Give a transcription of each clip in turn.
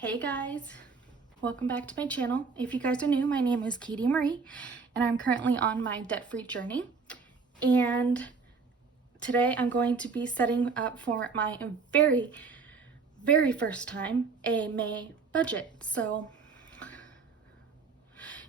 Hey guys, welcome back to my channel. If you guys are new, my name is Katie Marie and I'm currently on my debt-free journey. And today I'm going to be setting up for my very first time a May budget. So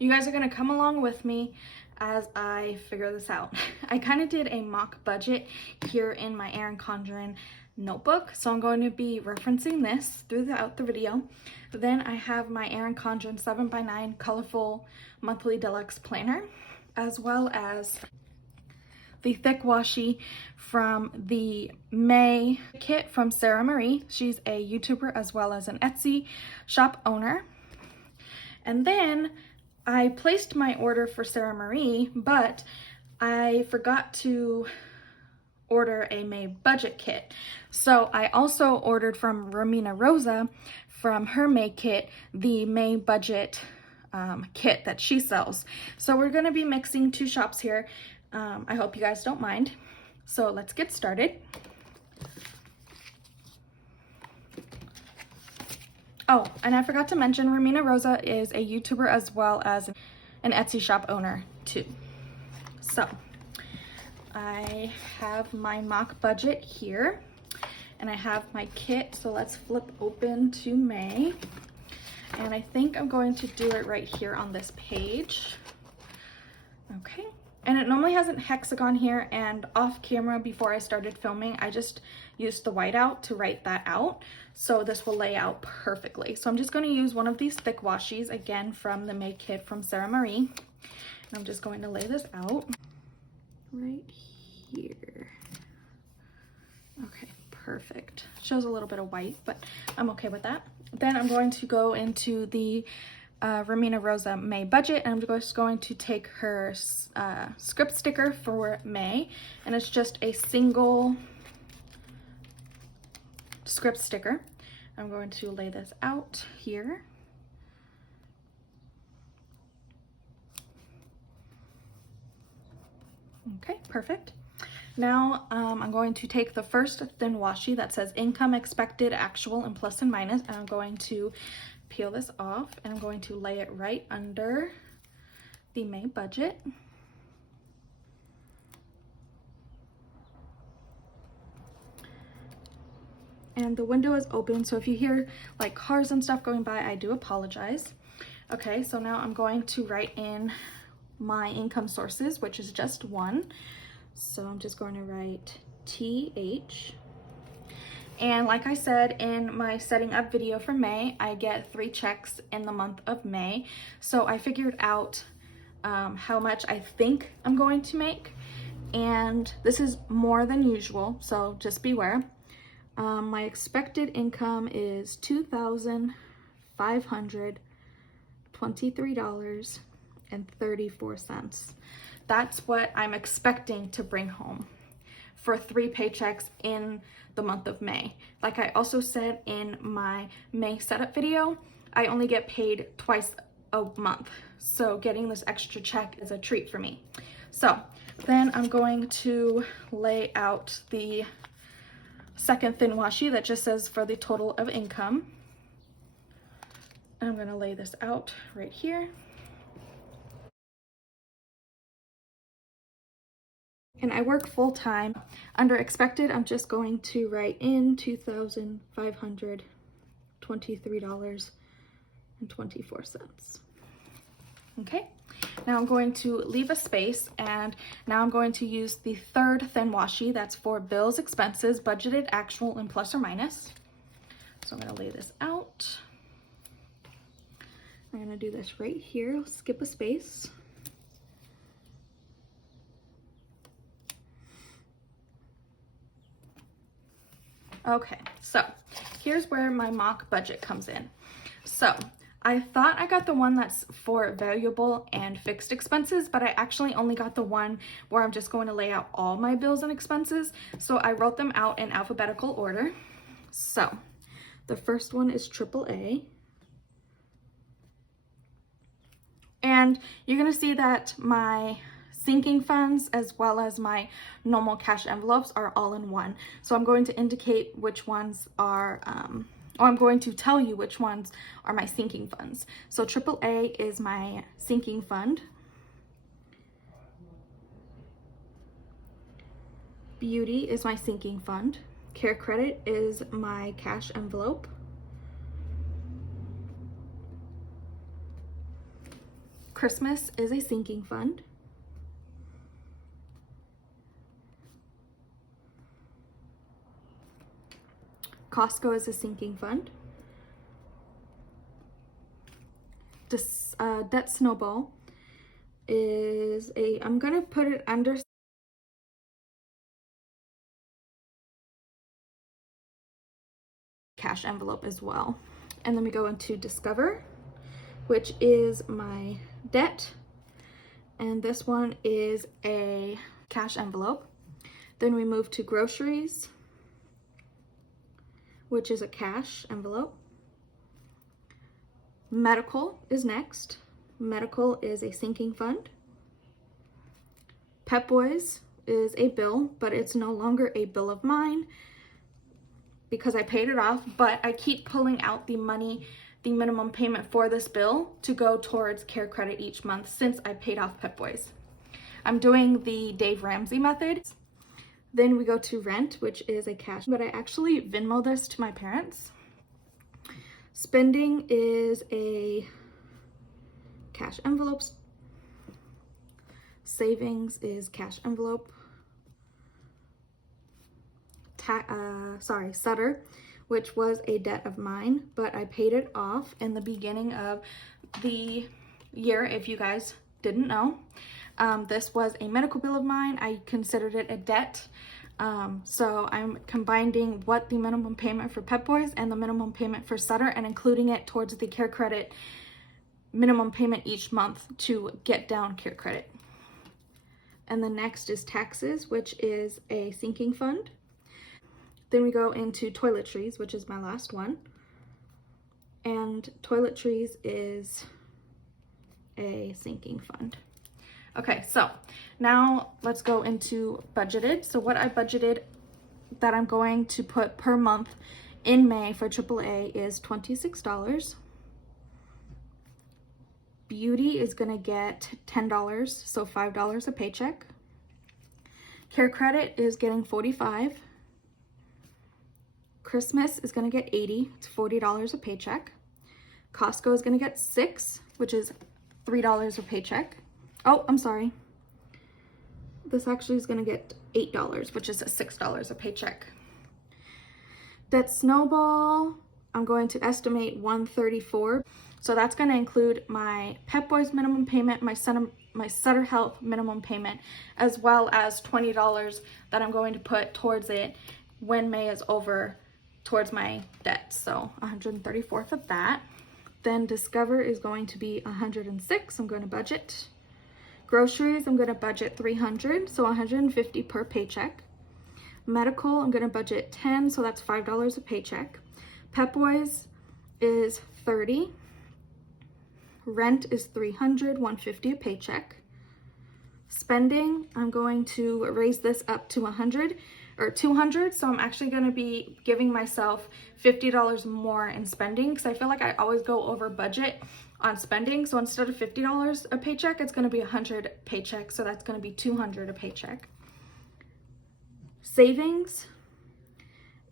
you guys are gonna come along with me as I figure this out. I kind of did a mock budget here in my Erin Condren notebook, so I'm going to be referencing this throughout the video. Then I have my Erin Condren 7x9 colorful monthly deluxe planner, as well as the thick washi from the May kit from SaraMarie. She's a YouTuber as well as an Etsy shop owner. And then I placed my order for SaraMarie, but I forgot to order a May budget kit. So I also ordered from Romina Rossa from her May kit, the May budget kit that she sells. So we're gonna be mixing two shops here. I hope you guys don't mind. So let's get started. Oh, and I forgot to mention, Romina Rossa is a YouTuber as well as an Etsy shop owner too. So I have my mock budget here and I have my kit. So let's flip open to May. And I think I'm going to do it right here on this page. Okay. And it normally has a hexagon here, and off camera before I started filming, I just used the whiteout to write that out. So this will lay out perfectly. So I'm just going to use one of these thick washies, again from the May kit from SaraMarie. And I'm just going to lay this out right here. Okay, perfect. Shows a little bit of white, but I'm okay with that. Then I'm going to go into the Romina Rossa May budget, and I'm just going to take her script sticker for May, and it's just a single script sticker. I'm going to lay this out here. Okay, perfect. Now I'm going to take the first thin washi that says income expected, actual, and plus and minus, and I'm going to peel this off and I'm going to lay it right under the May budget. And the window is open, so if you hear like cars and stuff going by, I do apologize. Okay, so now I'm going to write in my income sources, which is just one. So I'm just going to write TH. And like I said in my setting up video for May, I get 3 checks in the month of May. So I figured out how much I think I'm going to make. And this is more than usual, so just beware. My expected income is $2,523.34. That's what I'm expecting to bring home for 3 paychecks in the month of May. Like I also said in my May setup video, I only get paid twice a month. So getting this extra check is a treat for me. So then I'm going to lay out the second thin washi that just says for the total of income. And I'm gonna lay this out right here. And I work full-time. Under expected, I'm just going to write in $2,523.24. Okay, now I'm going to leave a space, and now I'm going to use the third thin washi that's for bills, expenses, budgeted, actual, and plus or minus. So I'm gonna lay this out. I'm gonna do this right here, skip a space. Okay, so here's where my mock budget comes in. So I thought I got the one that's for variable and fixed expenses, but I actually only got the one where I'm just going to lay out all my bills and expenses. So I wrote them out in alphabetical order. So the first one is AAA. And you're gonna see that my sinking funds as well as my normal cash envelopes are all in one. So I'm going to indicate which ones are or I'm going to tell you which ones are my sinking funds. So AAA is my sinking fund. Beauty is my sinking fund. Care Credit is my cash envelope. Christmas is a sinking fund. Costco is a sinking fund. Debt Snowball is I'm gonna put it under cash envelope as well. And then we go into Discover, which is my debt. And this one is a cash envelope. Then we move to Groceries, which is a cash envelope. Medical is next. Medical is a sinking fund. Pep Boys is a bill, but it's no longer a bill of mine because I paid it off, but I keep pulling out the money, the minimum payment for this bill to go towards Care Credit each month since I paid off Pep Boys. I'm doing the Dave Ramsey method. Then we go to rent, which is a cash, but I actually Venmo this to my parents. Spending is a cash envelope. Savings is cash envelope. Sutter, which was a debt of mine, but I paid it off in the beginning of the year, if you guys didn't know. This was a medical bill of mine. I considered it a debt. So I'm combining what the minimum payment for Pep Boys and the minimum payment for Sutter and including it towards the Care Credit minimum payment each month to get down Care Credit. And the next is taxes, which is a sinking fund. Then we go into toiletries, which is my last one. And toiletries is a sinking fund. Okay, so now let's go into budgeted. So what I budgeted that I'm going to put per month in May for AAA is $26. Beauty is gonna get $10, so $5 a paycheck. Care Credit is getting $45. Christmas is gonna get $80, it's $40 a paycheck. Costco is gonna get $6, which is $3 a paycheck. Oh, I'm sorry. This actually is gonna get $8, which is $6 a paycheck. That Snowball, I'm going to estimate $134. So that's gonna include my Pep Boys minimum payment, my Sutter Health minimum payment, as well as $20 that I'm going to put towards it when May is over towards my debt. So 134th of that. Then Discover is going to be 106. I'm going to budget. Groceries, I'm going to budget $300, so $150 per paycheck. Medical, I'm going to budget $10, so that's $5 a paycheck. Pep Boys is $30. Rent is $300, $150 a paycheck. Spending, I'm going to raise this up to $100 or $200, so I'm actually going to be giving myself $50 more in spending because I feel like I always go over budget on spending. So instead of $50 a paycheck, it's going to be $100 paycheck, so that's going to be $200 a paycheck. Savings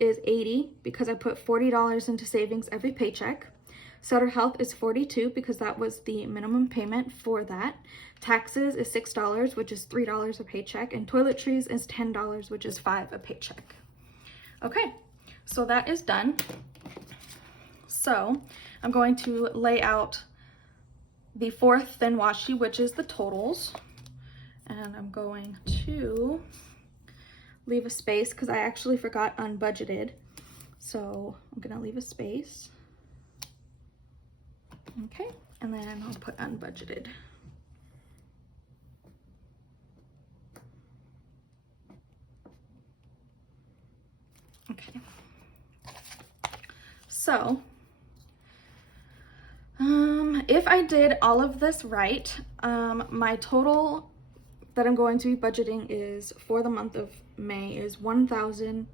is $80 because I put $40 into savings every paycheck. Sutter Health is $42 because that was the minimum payment for that. Taxes is $6, which is $3 a paycheck, and toiletries is $10, which is $5 a paycheck. Okay, so that is done. So I'm going to lay out the fourth thin washi, which is the totals, and I'm going to leave a space because I actually forgot unbudgeted, so I'm gonna leave a space. Okay, and then I'll put unbudgeted. Okay, so if I did all of this right, my total that I'm going to be budgeting is for the month of May is $1,500.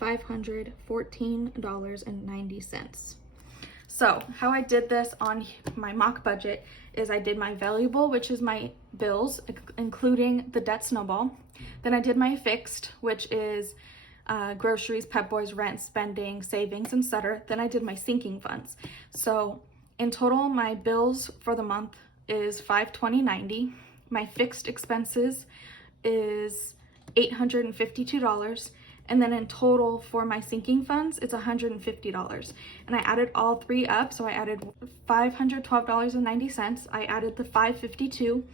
$1,514.90. So how I did this on my mock budget is I did my variable, which is my bills, including the debt snowball. Then I did my fixed, which is groceries, Pep Boys, rent, spending, savings, etc. Then I did my sinking funds. So in total, my bills for the month is $520.90. My fixed expenses is $852. And then in total for my sinking funds, it's $150. And I added all three up. So I added $512.90. I added the $552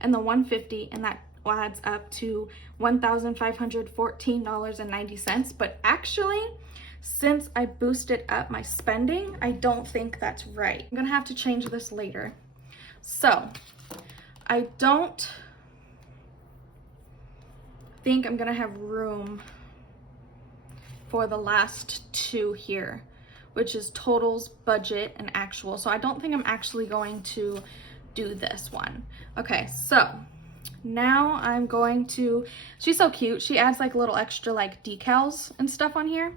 and the $150, and that adds up to $1,514.90. But actually, since I boosted up my spending, I don't think that's right. I'm gonna have to change this later. So I don't think I'm gonna have room for the last two here, which is totals, budget, and actual. So I don't think I'm actually going to do this one. Okay, so now I'm going to, she's so cute. She adds like little extra like decals and stuff on here.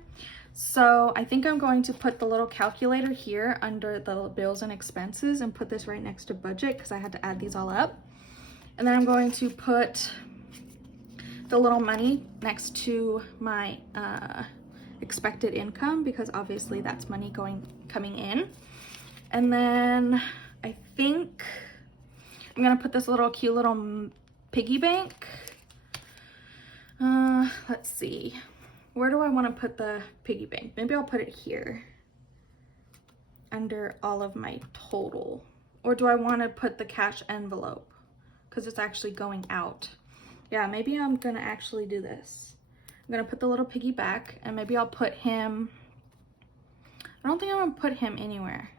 So I think I'm going to put the little calculator here under the bills and expenses and put this right next to budget because I had to add these all up. And then I'm going to put the little money next to my expected income because obviously that's money coming in. And then I think I'm gonna put this little cute little piggy bank. Let's see, where do I want to put the piggy bank? Maybe I'll put it here under all of my total, or do I want to put the cash envelope because it's actually going out? Yeah, maybe I'm gonna actually do this. I'm gonna put the little piggy back, and maybe I'll put him, I don't think I'm gonna put him anywhere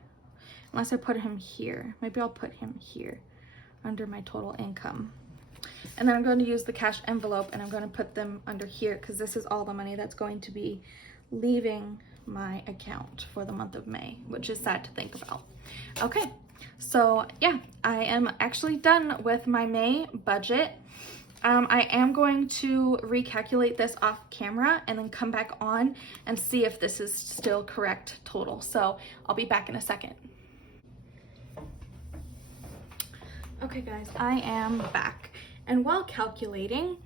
unless I put him here. Maybe I'll put him here under my total income. And then I'm going to use the cash envelope and I'm going to put them under here because this is all the money that's going to be leaving my account for the month of May, which is sad to think about. Okay, so yeah, I am actually done with my May budget. I am going to recalculate this off camera and then come back on and see if this is still correct total. So I'll be back in a second. Okay guys, I am back. And while calculating,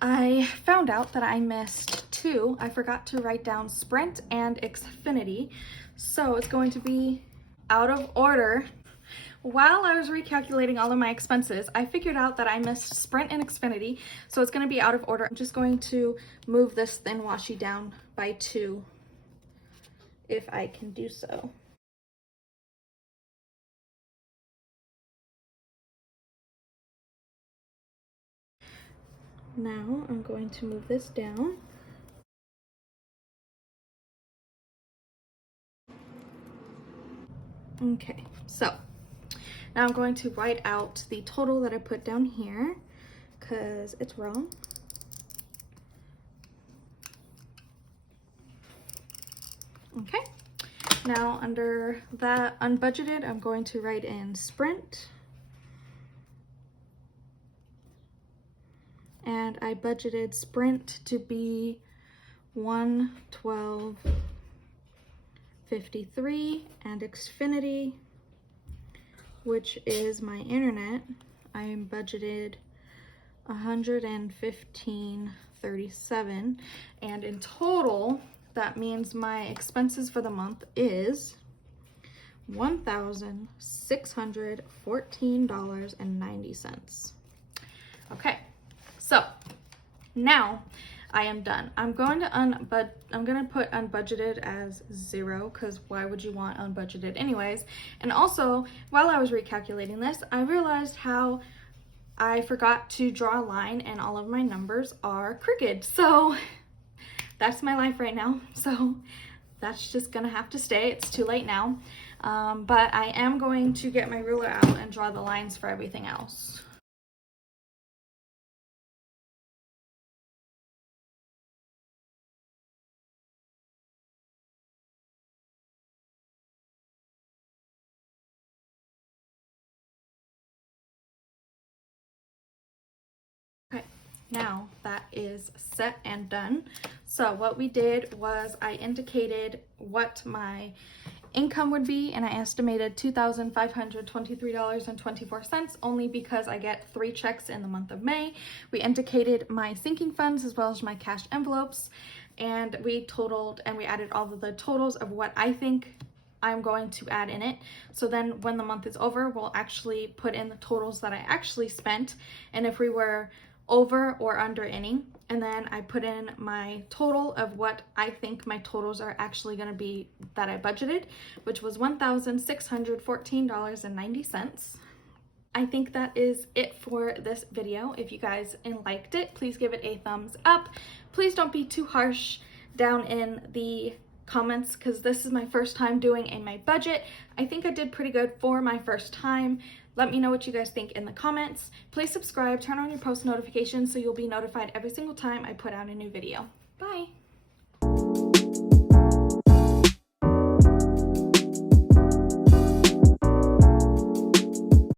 I found out that I missed two. I forgot to write down Sprint and Xfinity. So it's going to be out of order. While I was recalculating all of my expenses, I figured out that I missed Sprint and Xfinity, so it's going to be out of order. I'm just going to move this thin washi down by 2 if I can do so. Now I'm going to move this down. Okay, so now I'm going to write out the total that I put down here because it's wrong. Okay, now under that unbudgeted, I'm going to write in Sprint. And I budgeted Sprint to be $112.53, and Xfinity, which is my internet, I am budgeted $115.37, and in total that means my expenses for the month is $1,614.90. Okay, so now I am done. I'm going to put unbudgeted as 0 because why would you want unbudgeted anyways? And also, while I was recalculating this, I realized how I forgot to draw a line and all of my numbers are crooked. So that's my life right now. So that's just gonna have to stay. It's too late now. But I am going to get my ruler out and draw the lines for everything else. Okay, now that is set and done. So what we did was I indicated what my income would be, and I estimated $2,523.24 only because I get 3 checks in the month of May. We indicated my sinking funds as well as my cash envelopes, and we totaled and we added all of the totals of what I think I'm going to add in it. So then when the month is over, we'll actually put in the totals that I actually spent and if we were over or under any. And then I put in my total of what I think my totals are actually going to be that I budgeted, which was $1,614.90. I think that is it for this video. If you guys liked it, please give it a thumbs up. Please don't be too harsh down in the comments because this is my first time doing my budget. I think I did pretty good for my first time. Let me know what you guys think in the comments. Please subscribe, turn on your post notifications so you'll be notified every single time I put out a new video. Bye!